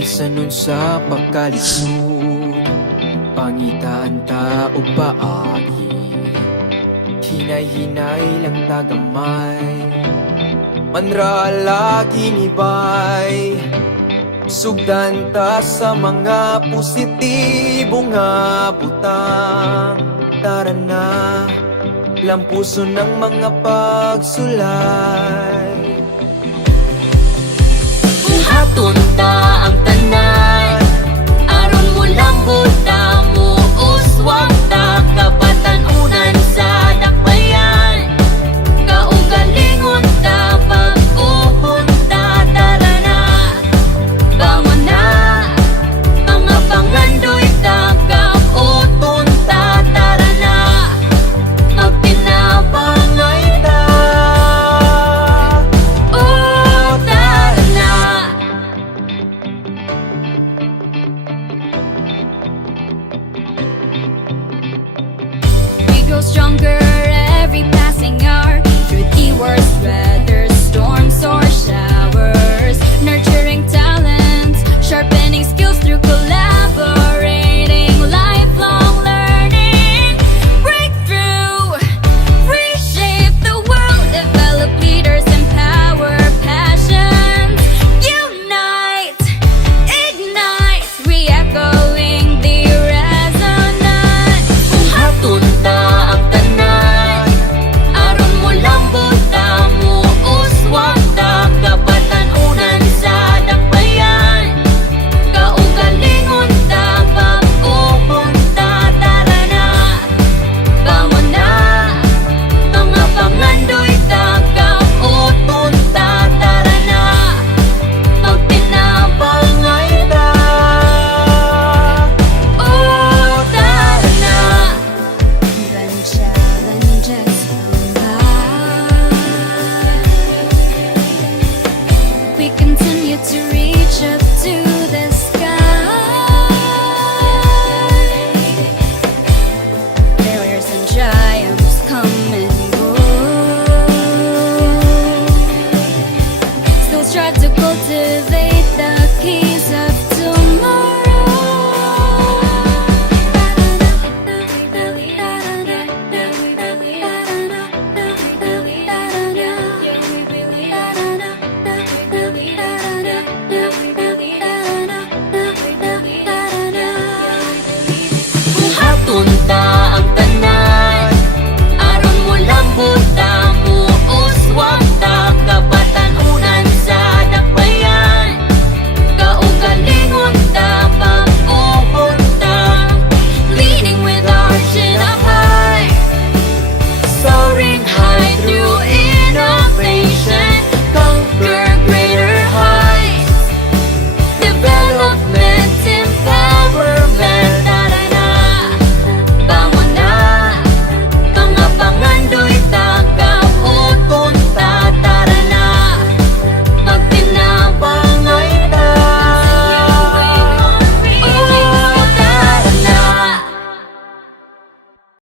Bisan nun sa pagkalisod, pangitaan ta o paagi, hinay-hinay lang tagamay, manra lagi ni bay. Sugdan ta sa mga positibo nga butang. Tara na, lampuso ng mga pagsulay. Buhaton ta ang tanan, aron mo lambot ta mo uswag ta kapatanunan sa dakbayan. Kaugalingon ta pag-uhon ta, tara na, bangon na, mga pangandoy ta kauton ta, tara na, magtinapangay ta. Oh, tara na. We grow stronger every passing hour through the worst weather, storms or showers, nurturing time.